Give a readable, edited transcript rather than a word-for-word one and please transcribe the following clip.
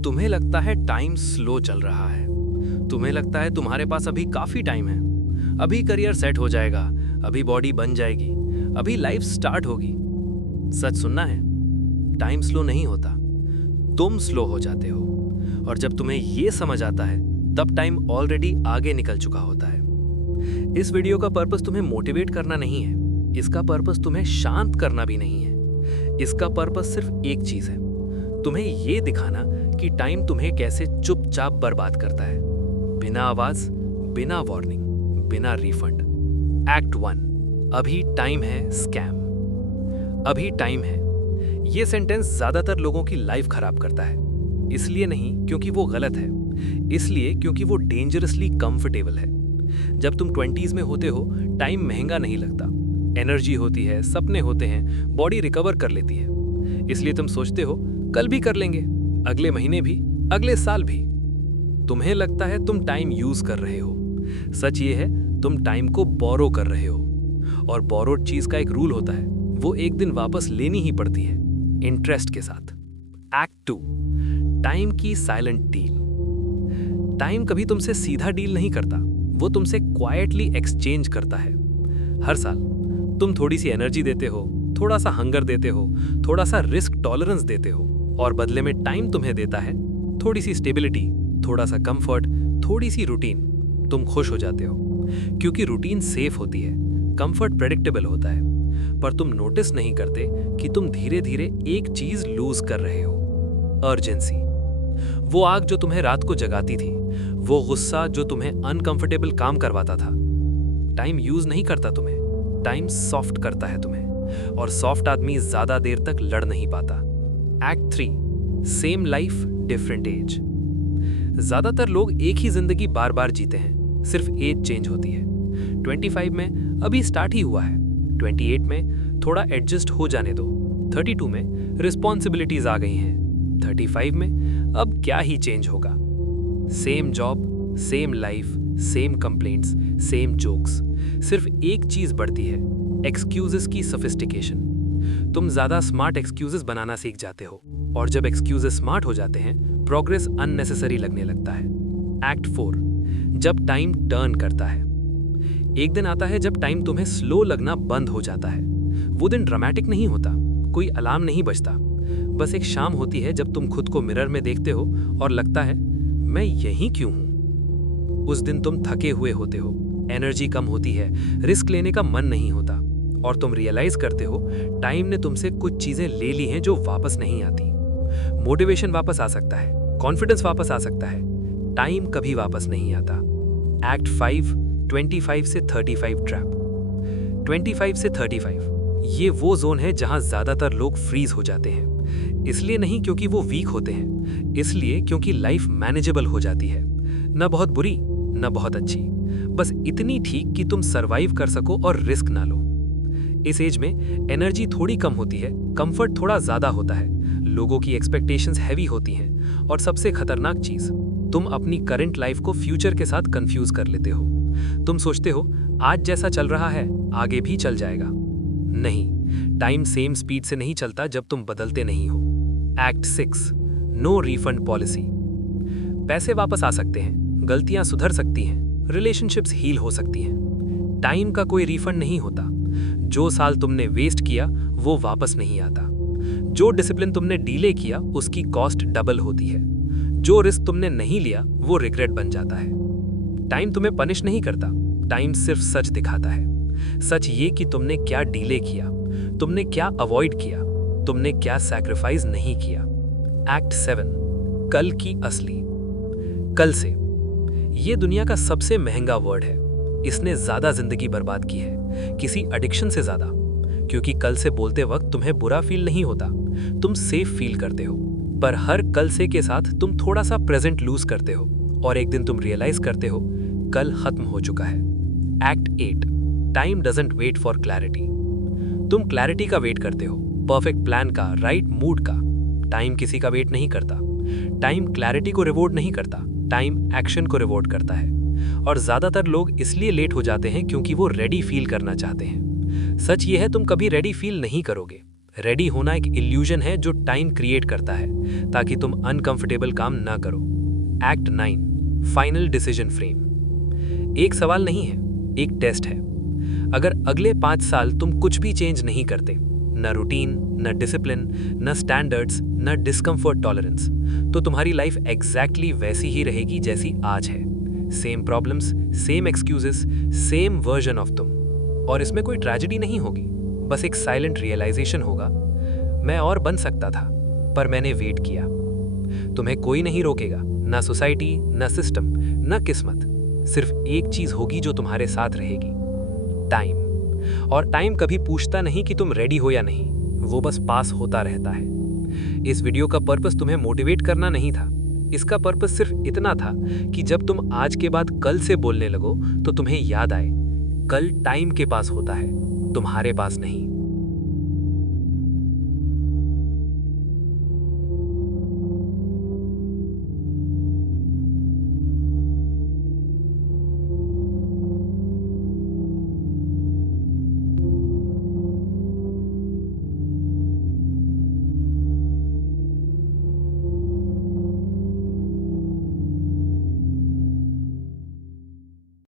तुम्हें लगता है टाइम स्लो चल रहा है। तुम्हें लगता है तुम्हारे पास अभी काफी टाइम है। अभी करियर सेट हो जाएगा, अभी बॉडी बन जाएगी, अभी लाइफ स्टार्ट होगी। सच सुनना है, टाइम स्लो नहीं होता, तुम स्लो हो जाते हो। और जब तुम्हें ये समझ आता है तब टाइम ऑलरेडी आगे निकल चुका होता है। इस वीडियो का पर्पस तुम्हें मोटिवेट करना नहीं है, इसका पर्पस तुम्हें शांत करना भी नहीं है। इसका पर्पस सिर्फ एक चीज है, तुम्हें ये दिखाना कि टाइम तुम्हें कैसे चुपचाप बर्बाद करता है, बिना आवाज, बिना वार्निंग, बिना रिफंड। एक्ट 1, अभी टाइम है स्कैम। अभी टाइम है, ये सेंटेंस ज्यादातर लोगों की लाइफ खराब करता है। इसलिए नहीं क्योंकि वो गलत है, इसलिए क्योंकि वो डेंजरसली कंफर्टेबल है। जब तुम 20s में होते हो, टाइम महंगा नहीं लगता। एनर्जी होती है, सपने होते हैं, बॉडी रिकवर कर लेती है। इसलिए तुम सोचते हो कल भी कर लेंगे, अगले महीने भी, अगले साल भी। तुम्हें लगता है तुम टाइम यूज कर रहे हो। सच ये है, तुम टाइम को बोरो कर रहे हो। और बोरोड चीज का एक रूल होता है, वो एक दिन वापस लेनी ही पड़ती है, इंटरेस्ट के साथ। एक्ट 2, टाइम की साइलेंट डील। टाइम कभी तुमसे सीधा डील नहीं करता, वो तुमसे क्वाइटली एक्सचेंज करता है। हर साल तुम थोड़ी सी एनर्जी देते हो, थोड़ा सा हंगर देते हो, थोड़ा सा रिस्क टॉलरेंस देते हो, और बदले में टाइम तुम्हें देता है थोड़ी सी स्टेबिलिटी, थोड़ा सा कंफर्ट, थोड़ी सी रूटीन। तुम खुश हो जाते हो क्योंकि रूटीन सेफ होती है, कंफर्ट प्रेडिक्टेबल होता है। पर तुम नोटिस नहीं करते कि तुम धीरे धीरे एक चीज लूज कर रहे हो, अर्जेंसी। वो आग जो तुम्हें रात को जगाती थी, वो गुस्सा जो तुम्हें अनकंफर्टेबल काम करवाता था। टाइम यूज नहीं करता तुम्हें, टाइम सॉफ्ट करता है तुम्हें। और सॉफ्ट आदमी ज्यादा देर तक लड़ नहीं पाता। Act 3, same life different age. ज्यादातर लोग एक ही जिंदगी बार बार जीते हैं, सिर्फ एज चेंज होती है। 25 में अभी स्टार्ट ही हुआ है, 28 में थोड़ा एडजस्ट हो जाने दो, 32 में रिस्पॉन्सिबिलिटीज आ गई हैं, 35 में अब क्या ही चेंज होगा। Same job, same life, same complaints, same jokes. सिर्फ एक चीज बढ़ती है, एक्सक्यूजेस की सोफिस्टिकेशन। तुम ज्यादा स्मार्ट एक्सक्यूजेस बनाना सीख जाते हो, और जब एक्सक्यूजेस स्मार्ट हो जाते हैं, प्रोग्रेस अननेसेसरी लगने लगता है। एक्ट 4, जब टाइम टर्न करता है। एक दिन आता है जब टाइम तुम्हें स्लो लगना बंद हो जाता है। वो दिन ड्रामेटिक नहीं होता, कोई अलार्म नहीं बजता, बस एक शाम होती है जब तुम खुद को मिरर में देखते हो और लगता है मैं यहीं क्यों हूं। उस दिन तुम थके हुए होते हो, एनर्जी कम होती है, रिस्क लेने का मन नहीं होता, और तुम रियलाइज करते हो टाइम ने तुमसे कुछ चीजें ले ली हैं जो वापस नहीं आती। मोटिवेशन वापस आ सकता है, कॉन्फिडेंस वापस आ सकता है, टाइम कभी वापस नहीं आता। एक्ट 5, 25 से 35 ट्रैप। 25 से 35 ये वो जोन है जहां ज्यादातर लोग फ्रीज हो जाते हैं। इसलिए नहीं क्योंकि वो वीक होते हैं, इसलिए क्योंकि लाइफ मैनेजेबल हो जाती है, न बहुत बुरी न बहुत अच्छी, बस इतनी ठीक कि तुम सरवाइव कर सको और रिस्क ना लो। इस एज में एनर्जी थोड़ी कम होती है, कंफर्ट थोड़ा ज्यादा होता है, लोगों की एक्सपेक्टेशंस हैवी होती हैं, और सबसे खतरनाक चीज, तुम अपनी करंट लाइफ को फ्यूचर के साथ कंफ्यूज कर लेते हो। तुम सोचते हो आज जैसा चल रहा है आगे भी चल जाएगा। नहीं, टाइम सेम स्पीड से नहीं चलता जब तुम बदलते नहीं हो। Act 6, no refund policy. पैसे वापस आ सकते हैं, गलतियां सुधर सकती हैं, रिलेशनशिप्स हील हो सकती हैं। टाइम का कोई रिफंड नहीं होता। जो साल तुमने वेस्ट किया वो वापस नहीं आता। जो डिसिप्लिन तुमने डीले किया उसकी कॉस्ट डबल होती है। जो रिस्क तुमने नहीं लिया वो रिग्रेट बन जाता है। टाइम तुम्हें पनिश नहीं करता, टाइम सिर्फ सच दिखाता है। सच ये कि तुमने क्या डीले किया, तुमने क्या अवॉइड किया, तुमने क्या सैक्रिफाइस नहीं किया। एक्ट 7, कल की असली। कल से, ये दुनिया का सबसे महंगा वर्ड है। इसने ज्यादा जिंदगी बर्बाद की है, किसी एडिक्शन से ज्यादा। क्योंकि कल से बोलते वक्त तुम्हें बुरा फील नहीं होता, तुम सेफ फील करते हो। पर हर कल से के साथ तुम थोड़ा सा प्रेजेंट लूज करते हो, और एक दिन तुम रियलाइज करते हो कल खत्म हो चुका है। Act 8, time doesn't wait for clarity. तुम क्लैरिटी का वेट करते हो, परफेक्ट प्लान का, राइट मूड का। टाइम किसी का वेट नहीं करता। टाइम क्लैरिटी को रिवॉर्ड नहीं करता, टाइम एक्शन को रिवॉर्ड करता है। और ज्यादातर लोग इसलिए लेट हो जाते हैं क्योंकि वो रेडी फील करना चाहते हैं। सच ये है, तुम कभी रेडी फील नहीं करोगे। रेडी होना एक इल्यूजन है जो टाइम क्रिएट करता है ताकि तुम अनकंफर्टेबल काम ना करो। Act 9, final decision frame. एक सवाल नहीं है, एक टेस्ट है। अगर अगले 5 साल तुम कुछ भी चेंज नहीं करते, न रूटीन, न डिसिप्लिन, न स्टैंडर्ड्स, न डिस्कम्फर्ट टॉलरेंस, तो तुम्हारी लाइफ एग्जैक्टली वैसी ही रहेगी जैसी आज है। Same problems, same excuses, same version of तुम। और इसमें कोई ट्रेजेडी नहीं होगी, बस एक साइलेंट रियलाइजेशन होगा, मैं और बन सकता था, पर मैंने वेट किया। तुम्हें कोई नहीं रोकेगा, ना सोसाइटी, ना सिस्टम, ना किस्मत। सिर्फ एक चीज होगी जो तुम्हारे साथ रहेगी, टाइम। और टाइम कभी पूछता नहीं कि तुम रेडी हो या नहीं, वो बस पास होता रहता है। इस वीडियो का पर्पस तुम्हें मोटिवेट करना नहीं था, इसका पर्पस सिर्फ इतना था कि जब तुम आज के बाद कल से बोलने लगो तो तुम्हें याद आए, कल टाइम के पास होता है, तुम्हारे पास नहीं।